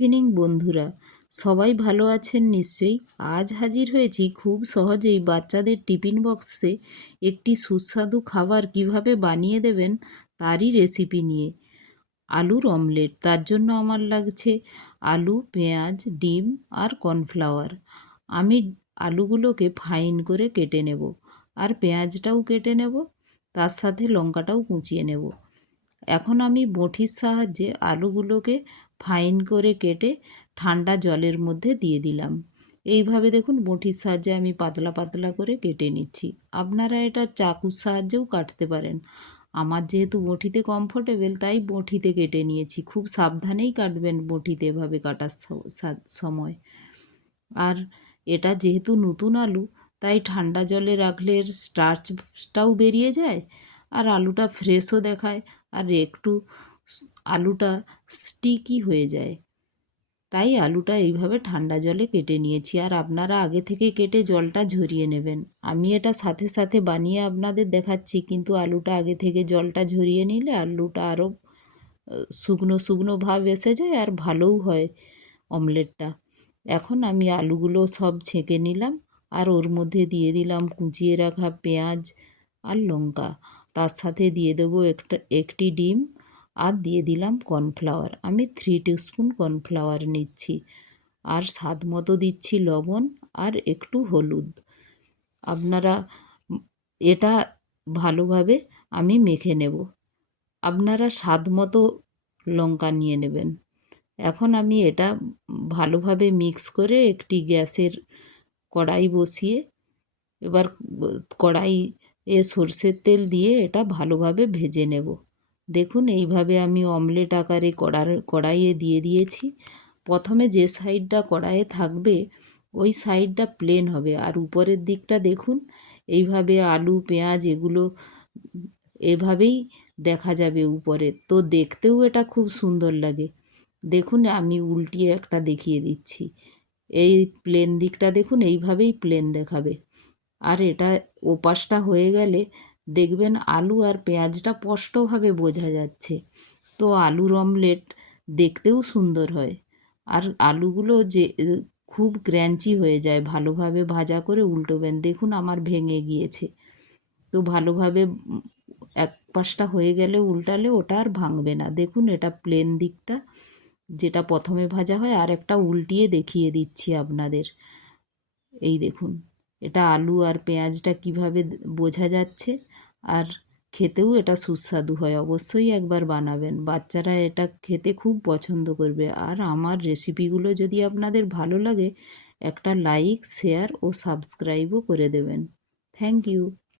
Evening বন্ধুরা, সবাই ভালো আছেন নিশ্চয়ই। আজ হাজির হয়েছি খুব সহজেই বাচ্চাদের টিফিন বক্সে একটি সুস্বাদু খাবার কিভাবে বানিয়ে দেবেন তারই রেসিপি নিয়ে। আলুর অমলেট। তার জন্য আমার লাগছে আলু, পেঁয়াজ, ডিম আর কর্নফ্লাওয়ার। আমি আলুগুলোকে ফাইন করে কেটে নেব, আর পেঁয়াজটাও কেটে নেব, তার সাথে লঙ্কাটাও কুচিয়ে নেব। এখন আমি বঁটির সাহায্যে আলুগুলোকে ফাইন করে কেটে ঠান্ডা জলের মধ্যে দিয়ে দিলাম। এইভাবে দেখুন বঁটির সাহায্যে আমি পাতলা পাতলা করে কেটে নিচ্ছি। আপনারা এটা চাকুর সাহায্যেও কাটতে পারেন। আমার যেহেতু বঁটিতে কমফোর্টেবল, তাই বঁটিতে কেটে নিয়েছি। খুব সাবধানেই কাটবেন বঁটিতে এভাবে কাটার সময়। আর এটা যেহেতু নতুন আলু, তাই ঠান্ডা জলে রাখলে এর স্টার্চটাও বেরিয়ে যায়, আর আলুটা ফ্রেশও দেখায়, আর একটু আলুটা স্টিকি হয়ে যায়। তাই আলুটা এইভাবে ঠান্ডা জলে কেটে নিয়েছি। আর আপনারা আগে থেকে কেটে জলটা ঝরিয়ে নেবেন। আমি এটা সাথে সাথে বানিয়ে আপনাদের দেখাচ্ছি, কিন্তু আলুটা আগে থেকে জলটা ঝরিয়ে নিলে আলুটা আরও শুকনো শুকনো ভাব এসে যায়, আর ভালোও হয় অমলেটটা। এখন আমি আলুগুলো সব ছেঁকে নিলাম, আর ওর মধ্যে দিয়ে দিলাম কুচিয়ে রাখা পেঁয়াজ আর লঙ্কা। তার সাথে দিয়ে দেবো একটি ডিম, আর দিয়ে দিলাম কর্নফ্লাওয়ার। আমি 3 টিস্পুন কর্নফ্লাওয়ার নিচ্ছি, আর স্বাদ মতো দিচ্ছি লবণ আর একটু হলুদ। আপনারা এটা ভালোভাবে আমি মেখে নেব। আপনারা স্বাদ মতো লঙ্কা নিয়ে নেবেন। এখন আমি এটা ভালোভাবে মিক্স করে একটি গ্যাসের কড়াই বসিয়ে, এবার কড়াইয়ে সরষের তেল দিয়ে এটা ভালোভাবে ভেজে নেব। দেখুন এইভাবে আমি অমলেট আকারে কড়াইয়ে দিয়ে দিয়েছি। প্রথমে যে সাইডটা কড়াইয়ে থাকবে ওই সাইডটা প্লেন হবে, আর উপরের দিকটা দেখুন এইভাবে আলু পেঁয়াজ এগুলো এভাবেই দেখা যাবে উপরে, তো দেখতেও এটা খুব সুন্দর লাগে। দেখুন আমি উল্টিয়ে একটা দেখিয়ে দিচ্ছি। এই প্লেন দিকটা দেখুন এইভাবেই প্লেন দেখাবে, আর এটা ওপাশটা হয়ে গেলে দেখবেন আলু আর পেঁয়াজটা স্পষ্টভাবে বোঝা যাচ্ছে। তো আলুর অমলেট দেখতেও সুন্দর হয়, আর আলুগুলো যে খুব ক্র্যাঞ্চি হয়ে যায় ভালোভাবে ভাজা করে উল্টোবেন। দেখুন আমার ভেঙে গিয়েছে। তো ভালোভাবে এক পাশটা হয়ে গেলে উল্টালে ওটা আর ভাঙবে না। দেখুন এটা প্লেন দিকটা যেটা প্রথমে ভাজা হয়, আর একটা উল্টিয়ে দেখিয়ে দিচ্ছি আপনাদের। এই দেখুন এটা আলু আর পেঁয়াজটা কিভাবে বোঝা যাচ্ছে, আর খেতেও এটা সুস্বাদু হয়। অবশ্যই একবার বানাবেন, বাচ্চারা এটা খেতে খুব পছন্দ করবে। আর আমার রেসিপিগুলো যদি আপনাদের ভালো লাগে, একটা লাইক শেয়ার ও সাবস্ক্রাইবও করে দেবেন। Thank you.